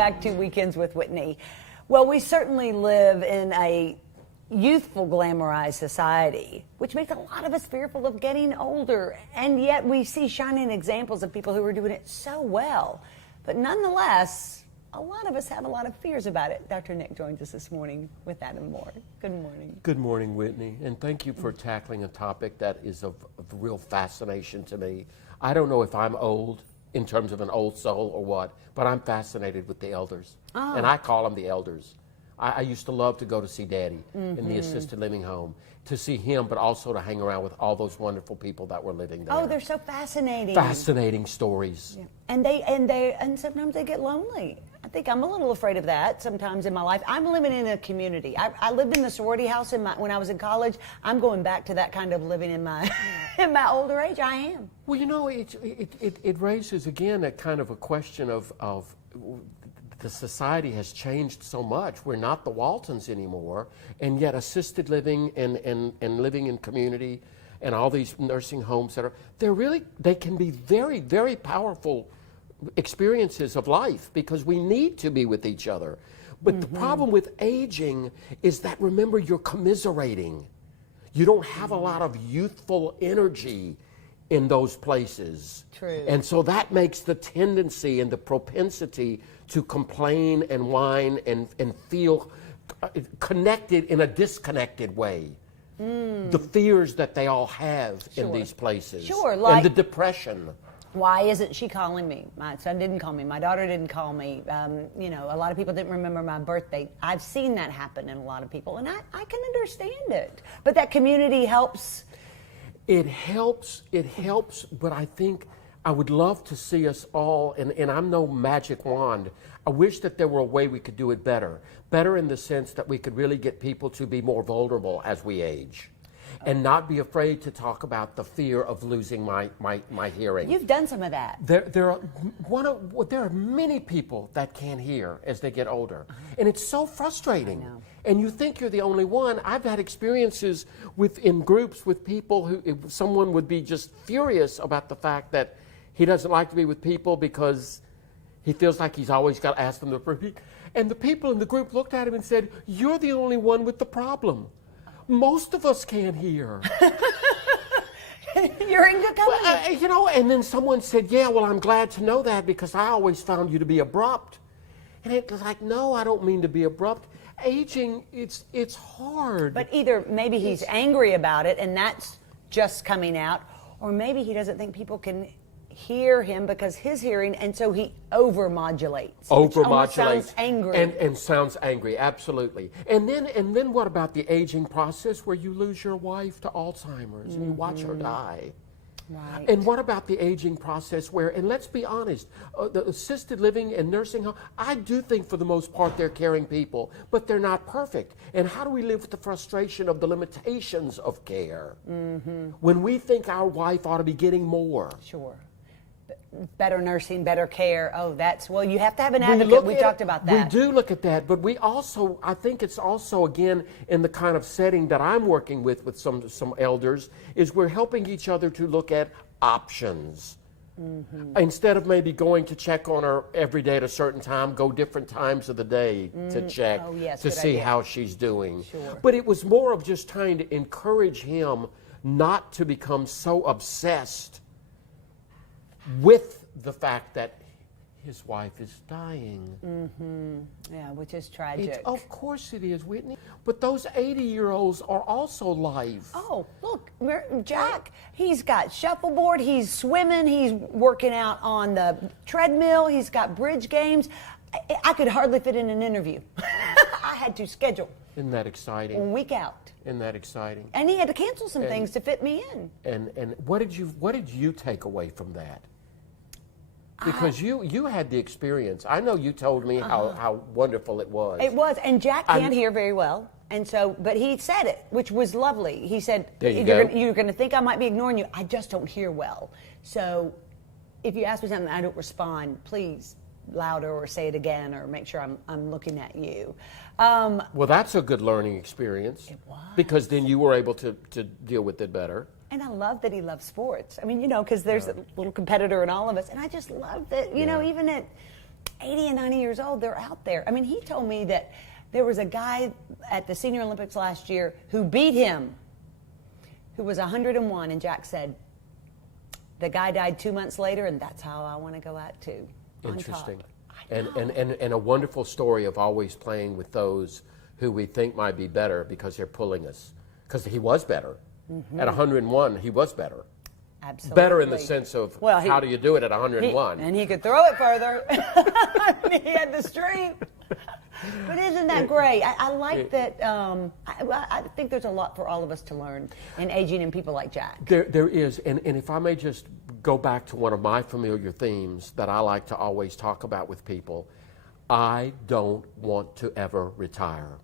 back to Weekends with Whitney. Well, we certainly live in a youthful, glamorized society, which makes a lot of us fearful of getting older. And yet we see shining examples of people who are doing it so well. But nonetheless, a lot of us have a lot of fears about it. Dr. Nick joins us this morning with that and more. Good morning. Good morning, Whitney. And thank you for tackling a topic that is of real fascination to me. I don't know if I'm old in terms of an old soul or what, but I'm fascinated with the elders. Oh. And I call them the elders. I used to love to go to see Daddy in the assisted living home, to see him, but also to hang around with all those wonderful people that were living there. Oh, they're so fascinating. Fascinating stories. Yeah. And sometimes they get lonely. I think I'm a little afraid of that sometimes in my life. I'm living in a community. I lived in the sorority house when I was in college. I'm going back to that kind of living in my in my older age. I am. Well, you know, it raises again a kind of a question of the society has changed so much. We're not the Waltons anymore, and yet assisted living and living in community and all these nursing homes they can be very, very powerful experiences of life, because we need to be with each other. But the problem with aging is that, remember, you're commiserating. You don't have a lot of youthful energy in those places. True. And so that makes the tendency and the propensity to complain and whine and feel connected in a disconnected way. The fears that they all have in these places. Sure, and the depression. Why isn't she calling me? My son didn't call me. My daughter didn't call me. You know, a lot of people didn't remember my birthday. I've seen that happen in a lot of people, and I can understand it. But that community helps. It helps, but I think I would love to see us all, and I'm no magic wand. I wish that there were a way we could do it better. Better in the sense that we could really get people to be more vulnerable as we age. And not be afraid to talk about the fear of losing my hearing. You've done some of that. There are many people that can't hear as they get older, and it's so frustrating. I know. And you think you're the only one. I've had experiences in groups with people who someone would be just furious about the fact that he doesn't like to be with people because he feels like he's always got to ask them to repeat. And the people in the group looked at him and said, "You're the only one with the problem. Most of us can't hear." You're in good company. Well, you know, and then someone said, "Yeah, well, I'm glad to know that, because I always found you to be abrupt." And it was like, no, I don't mean to be abrupt. Aging, it's hard. But either maybe he's angry about it and that's just coming out, or maybe he doesn't think people can hear him because his hearing, and so he overmodulates. Sounds angry. And sounds angry, absolutely. And then what about the aging process where you lose your wife to Alzheimer's and you watch her die? Right. And what about the aging process where, and let's be honest, the assisted living and nursing home, I do think for the most part they're caring people, but they're not perfect. And how do we live with the frustration of the limitations of care when we think our wife ought to be getting more? Sure. Better nursing, better care. Oh, well, you have to have an advocate. We talked about that. We do look at that, but we also, I think it's also, again, in the kind of setting that I'm working with some elders, is we're helping each other to look at options. Instead of maybe going to check on her every day at a certain time, go different times of the day to check to see how she's doing. Sure. But it was more of just trying to encourage him not to become so obsessed with the fact that his wife is dying. Yeah, which is tragic. Of course it is, Whitney. But those 80-year-olds are also life. Oh, look, Jack, he's got shuffleboard, he's swimming, he's working out on the treadmill, he's got bridge games. I could hardly fit in an interview. I had to schedule. Isn't that exciting? A week out. Isn't that exciting? And he had to cancel some things to fit me in. And what did you take away from that? Because you had the experience. I know you told me how wonderful it was. It was, and Jack can't hear very well, and so, but he said it, which was lovely. He said, "You're going to think I might be ignoring you. I just don't hear well. So, if you ask me something and I don't respond, please louder or say it again or make sure I'm looking at you." Well, that's a good learning experience. It was. Because then you were able to deal with it better. And I love that he loves sports. I mean, you know, because there's a little competitor in all of us. And I just love that, you know, even at 80 and 90 years old, they're out there. I mean, he told me that there was a guy at the Senior Olympics last year who beat him, who was 101, and Jack said, the guy died 2 months later, and that's how I want to go out too. Interesting. And a wonderful story of always playing with those who we think might be better because they're pulling us. Because he was better. At 101, he was better. Absolutely. Better in the sense of how do you do it at 101? And he could throw it further. He had the strength. But isn't that great? I like that. I think there's a lot for all of us to learn in aging and people like Jack. There is. And if I may just go back to one of my familiar themes that I like to always talk about with people, I don't want to ever retire.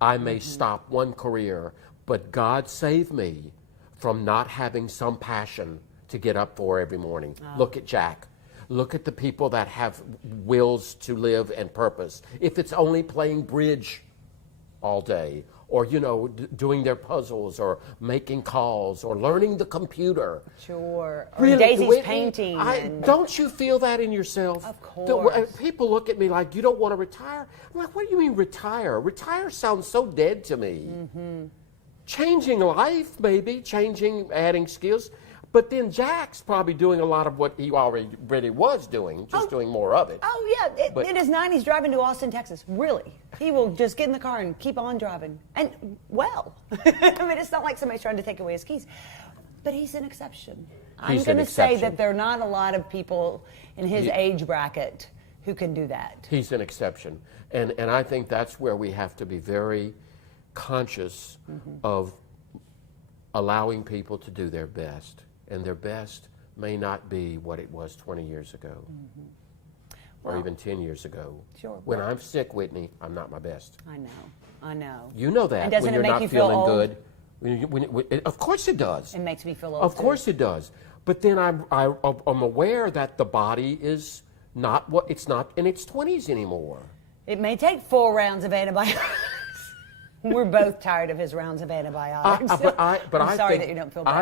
I may stop one career, but God save me from not having some passion to get up for every morning. Look at Jack. Look at the people that have wills to live and purpose. If it's only playing bridge all day, or, you know, doing their puzzles, or making calls, or learning the computer. Sure. Or Really, Daisy's Whitney, painting. Don't you feel that in yourself? Of course. People look at me like, you don't want to retire? I'm like, what do you mean retire? Retire sounds so dead to me. Changing life, maybe, adding skills. But then Jack's probably doing a lot of what he already was doing, just doing more of it. Oh, yeah. In his 90s, driving to Austin, Texas. Really. He will just get in the car and keep on driving. And, well, I mean, it's not like somebody's trying to take away his keys. But he's an exception. I'm going to say that there are not a lot of people in his age bracket who can do that. He's an exception. And I think that's where we have to be very conscious of allowing people to do their best. And their best may not be what it was 20 years ago, or even 10 years ago. Sure. When I'm sick, Whitney, I'm not my best. I know. You know that. And doesn't when it you're make not you feel feeling old? good. Of course it does. It makes me feel old. Of course it does. But then I'm aware that the body is not what it's not in its 20s anymore. It may take 4 rounds of antibiotics. We're both tired of his rounds of antibiotics. I'm sorry that you don't feel better.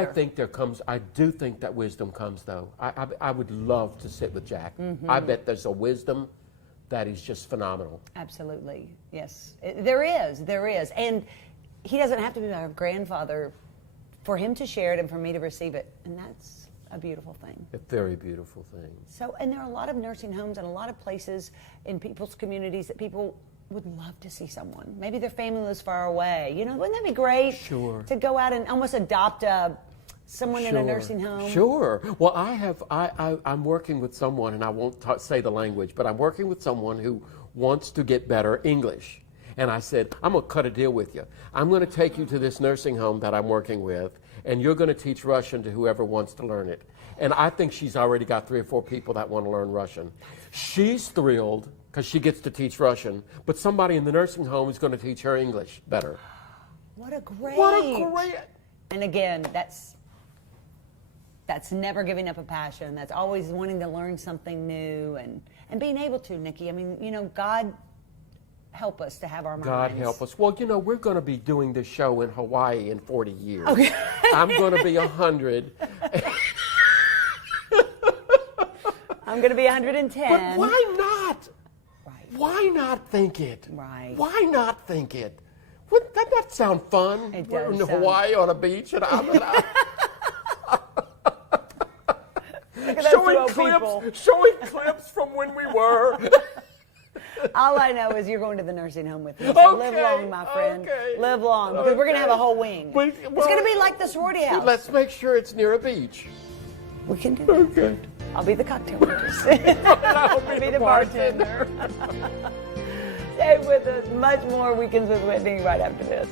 I do think that wisdom comes, though. I would love to sit with Jack. I bet there's a wisdom that is just phenomenal. Absolutely, yes. There is. And he doesn't have to be my grandfather for him to share it and for me to receive it. And that's a beautiful thing. A very beautiful thing. So, and there are a lot of nursing homes and a lot of places in people's communities that people would love to see someone. Maybe their family lives far away. You know, wouldn't that be great? Sure. To go out and almost adopt someone in a nursing home. Sure. Well, I'm working with someone, and I won't say the language, but I'm working with someone who wants to get better English. And I said, I'm going to cut a deal with you. I'm going to take you to this nursing home that I'm working with, and you're going to teach Russian to whoever wants to learn it. And I think she's already got 3 or 4 people that want to learn Russian. She's thrilled because she gets to teach Russian, but somebody in the nursing home is going to teach her English better. What a great. And again, that's never giving up a passion. That's always wanting to learn something new and being able to, Nikki. I mean, you know, God help us to have our minds. God help us. Well, you know, we're going to be doing this show in Hawaii in 40 years. Okay. I'm going to be 100. I'm going to be 110. But why not? Right. Why not think it? Right. Why not think it? Wouldn't that sound fun? It We're does in sound... Hawaii on a beach and I'm showing clips from when we were. All I know is you're going to the nursing home with me. So live long, my friend. Live long, because we're going to have a whole wing. It's going to be like the sorority house. Let's make sure it's near a beach. We can do that. Okay. I'll be the cocktail waitress. I'll be the bartender. Stay with us. Much more Weekends with Whitney right after this.